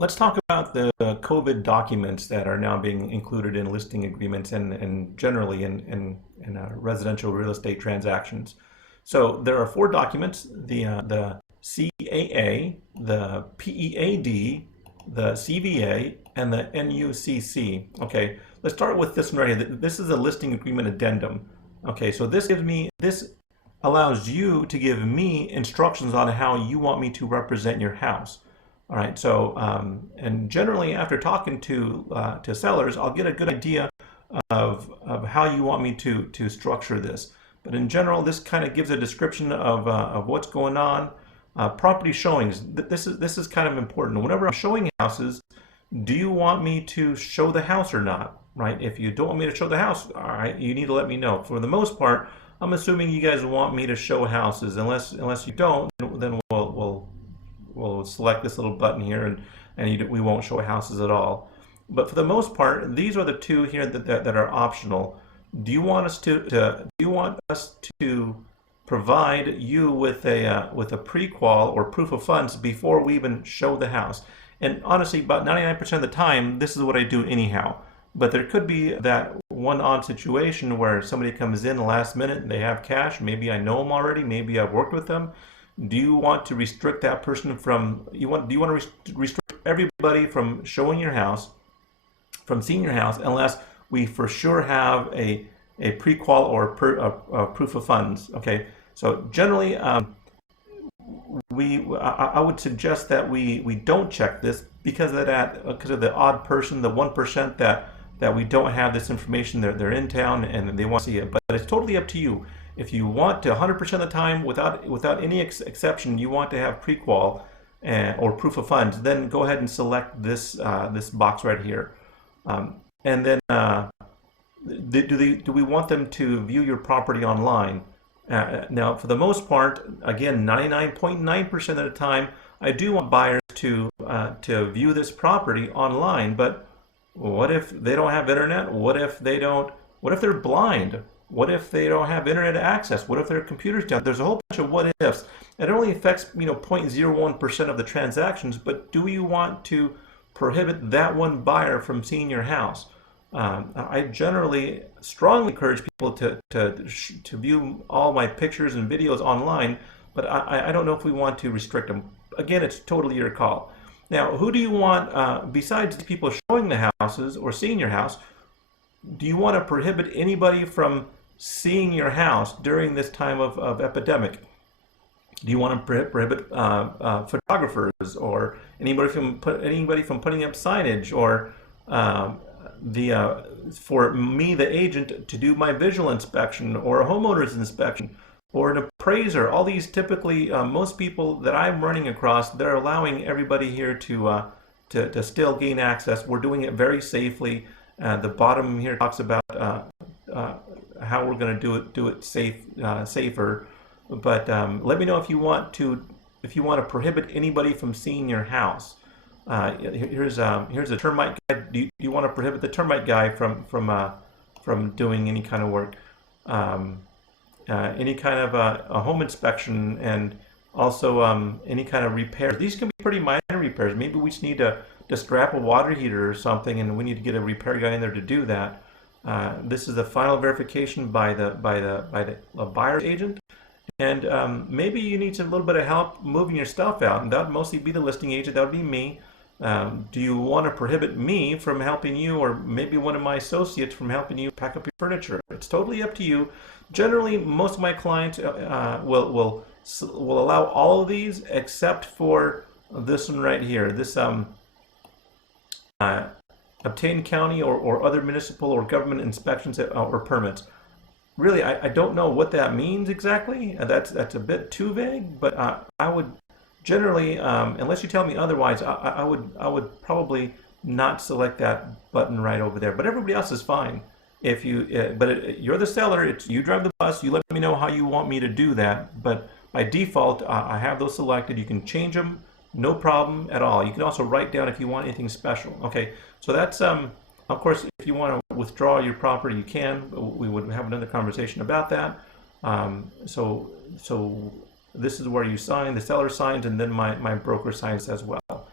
Let's talk about the COVID documents that are now being included in listing agreements and generally in residential real estate transactions. So there are four documents: the CAA, the PEAD, the CVA, and the NUCC. Okay, let's start with this one right here. This is a listing agreement addendum. Okay, so this allows you to give me instructions on how you want me to represent your house. All right, so and generally after talking to sellers, I'll get a good idea of how you want me to structure this. But in general, this kind of gives a description of what's going on. Property showings. This is kind of important. Whenever I'm showing houses, do you want me to show the house or not? Right? If you don't want me to show the house, all right, you need to let me know. For the most part, I'm assuming you guys want me to show houses. Unless you don't, then we'll select this little button here, and we won't show houses at all. But for the most part, these are the two here that are optional. Do you want us to provide you with a pre-qual or proof of funds before we even show the house? And honestly, about 99% of the time, this is what I do anyhow. But there could be that one odd situation where somebody comes in the last minute and they have cash. Maybe I know them already. Maybe I've worked with them. Do you want to restrict that person from, do you want to restrict everybody from showing your house, from seeing your house, unless we for sure have a pre-qual or a proof of funds? Okay, so generally, I would suggest that we don't check this because of the odd person, the 1% that we don't have this information. They're in town and they want to see it, but it's totally up to you. If you want to 100% of the time, without any exception, you want to have pre-qual or proof of funds, then go ahead and select this box right here. And then do we want them to view your property online? Now, for the most part, again, 99.9% of the time, I do want buyers to view this property online. But what if they don't have internet? What if they're blind? What if they don't have internet access? What if their computer's down? There's a whole bunch of what ifs. It only affects 0.01% of the transactions, but do you want to prohibit that one buyer from seeing your house? I generally strongly encourage people to view all my pictures and videos online, but I don't know if we want to restrict them. Again, it's totally your call. Now, who do you want, besides the people showing the houses or seeing your house, do you want to prohibit anybody from seeing your house during this time of epidemic? Do you want to prohibit photographers or anybody from putting up signage, or for me, the agent, to do my visual inspection or a homeowner's inspection or an appraiser? All these typically, most people that I'm running across, they're allowing everybody here to still gain access. We're doing it very safely. The bottom here talks about how we're going to do it safer. But let me know if you want to prohibit anybody from seeing your house. Here's a termite guy. Do you want to prohibit the termite guy from doing any kind of work, any kind of a home inspection, and also any kind of repairs? These can be pretty minor repairs. Maybe we just need to strap a water heater or something, and we need to get a repair guy in there to do that. This is the final verification by the buyer's agent, and maybe you need a little bit of help moving your stuff out, and that would mostly be the listing agent. That would be me. Do you want to prohibit me from helping you, or maybe one of my associates from helping you pack up your furniture? It's totally up to you. Generally, most of my clients will allow all of these except for this one right here. This obtain county or other municipal or government inspections or permits. Really, I don't know what that means exactly. That's a bit too vague, but I would generally, unless you tell me otherwise, I would probably not select that button right over there. But everybody else is fine. If you, you're the seller. You drive the bus. You let me know how you want me to do that. But by default, I have those selected. You can change them, no problem at all. You can also write down if you want anything special. Okay, so that's of course, if you want to withdraw your property, you can. We would have another conversation about that. So this is where you sign, the seller signs, and then my broker signs as well.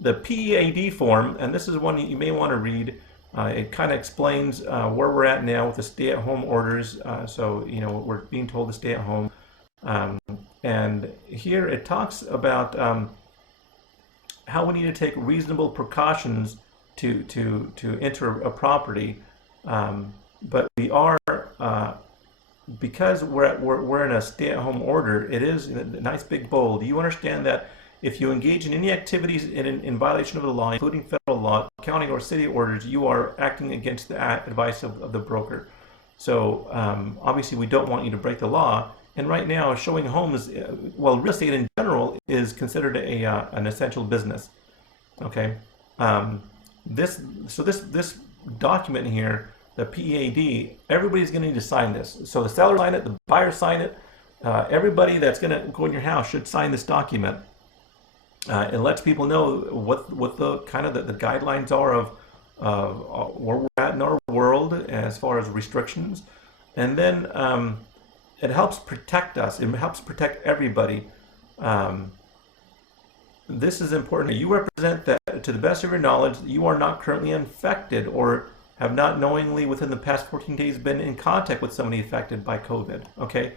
The PEAD form, and this is one you may want to read. It kind of explains where we're at now with the stay-at-home orders. So, we're being told to stay at home. And here it talks about how we need to take reasonable precautions to enter a property. But we are, because we're in a stay-at-home order, it is a nice big bold. You understand that if you engage in any activities in violation of the law, including federal law, county or city orders, you are acting against the advice of the broker. So obviously we don't want you to break the law. And right now, showing homes, well, real estate in general is considered an essential business. Okay, this document here, the PEAD, everybody's going to need to sign this. So the seller sign it, the buyer sign it. Everybody that's going to go in your house should sign this document. It lets people know what the kind of the guidelines are of where we're at in our world as far as restrictions, and then it helps protect us. It helps protect everybody. This is important. You represent that, to the best of your knowledge, you are not currently infected or have not knowingly within the past 14 days been in contact with somebody affected by COVID. Okay,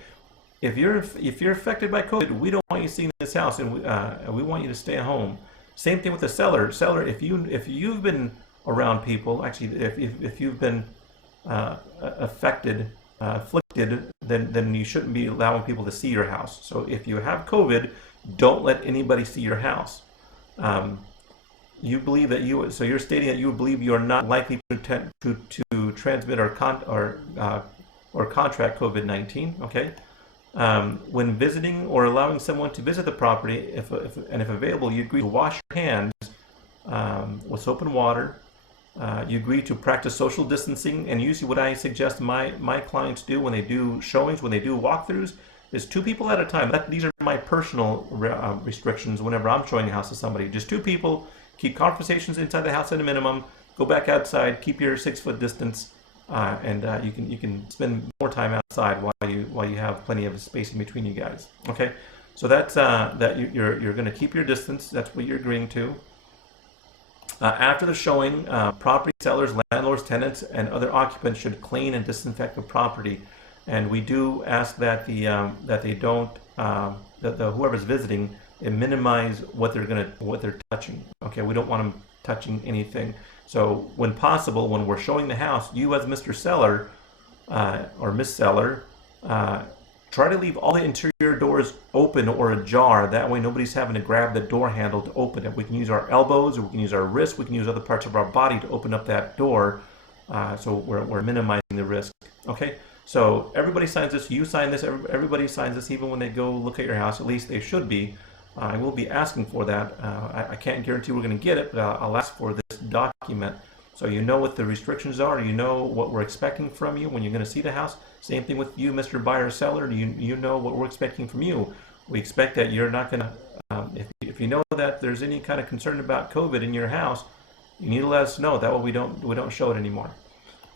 if you're affected by COVID, we don't want you seeing this house, and we want you to stay at home. Same thing with the seller. Seller, if you've been around people, actually, if you've been affected, afflicted, then you shouldn't be allowing people to see your house. So if you have COVID, don't let anybody see your house. You believe that so you're stating that you believe you are not likely to transmit or contract COVID-19. Okay. When visiting or allowing someone to visit the property, if available, you agree to wash your hands with soap and water. You agree to practice social distancing, and usually what I suggest my clients do when they do showings, when they do walkthroughs, is 2 people at a time. These are my personal restrictions whenever I'm showing a house to somebody. Just 2 people. Keep conversations inside the house at a minimum. Go back outside. Keep your 6-foot distance, and you can spend more time outside while you have plenty of space in between you guys. Okay, so that's that you're going to keep your distance. That's what you're agreeing to. After the showing, property sellers, landlords, tenants, and other occupants should clean and disinfect the property. And we do ask that they don't that whoever's visiting minimize what they're touching. Okay, we don't want them touching anything. So when possible, when we're showing the house, you as Mr. Seller or Miss Seller, try to leave all the interior doors open or ajar. That way nobody's having to grab the door handle to open it. We can use our elbows, or we can use our wrists, we can use other parts of our body to open up that door. So we're minimizing the risk. Okay, so everybody signs this, you sign this, everybody signs this, even when they go look at your house. At least they should be. I will be asking for that. I can't guarantee we're going to get it, but I'll ask for this document. So you know what the restrictions are, you know what we're expecting from you when you're going to see the house. Same thing with you, Mr. Buyer Seller. You know what we're expecting from you. We expect that you're not going to, if you know that there's any kind of concern about COVID in your house, you need to let us know. That way we don't show it anymore.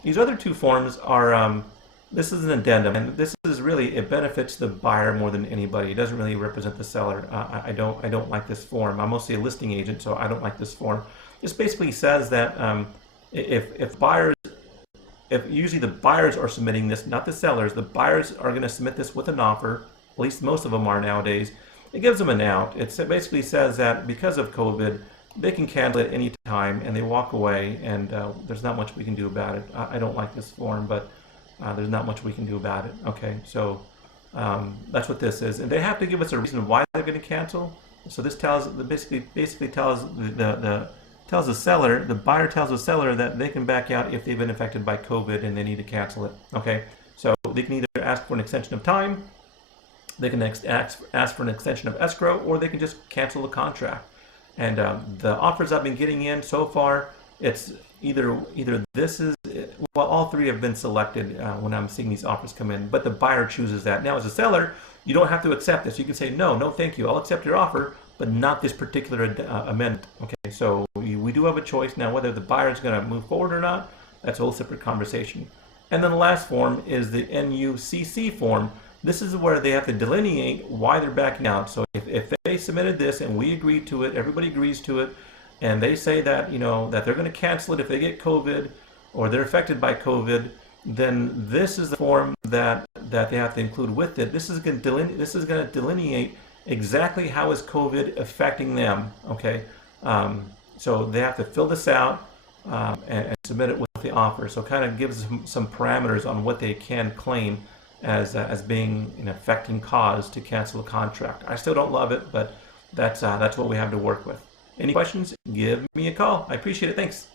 These other 2 forms are, this is an addendum, and this is really, it benefits the buyer more than anybody. It doesn't really represent the seller. I don't like this form. I'm mostly a listing agent, so I don't like this form. This basically says that if usually the buyers are submitting this, not the sellers, the buyers are going to submit this with an offer. At least most of them are nowadays. It gives them an out. It basically says that because of COVID, they can cancel it any time and they walk away, and there's not much we can do about it. I don't like this form, but there's not much we can do about it. Okay, so that's what this is, and they have to give us a reason why they're going to cancel. So this basically tells tells the seller, the buyer tells the seller that they can back out if they've been affected by COVID and they need to cancel it. Okay, so they can either ask for an extension of time, they can ask for an extension of escrow, or they can just cancel the contract. And the offers I've been getting in so far, it's either this is, well, all 3 have been selected when I'm seeing these offers come in, but the buyer chooses that. Now as a seller, you don't have to accept this. You can say, no thank you, I'll accept your offer, but not this particular amendment. Okay, so we do have a choice. Now whether the buyer is going to move forward or not, that's a whole separate conversation. And then the last form is the NUCC form. This is where they have to delineate why they're backing out. So if they submitted this and we agreed to it, everybody agrees to it, and they say that, that they're going to cancel it if they get COVID or they're affected by COVID, then this is the form that they have to include with it. This is going to delineate exactly how is COVID affecting them. Okay, so they have to fill this out and submit it with the offer. So it kind of gives them some parameters on what they can claim as being an affecting cause to cancel a contract. I still don't love it, but that's what we have to work with. Any questions? Give me a call. I appreciate it. Thanks.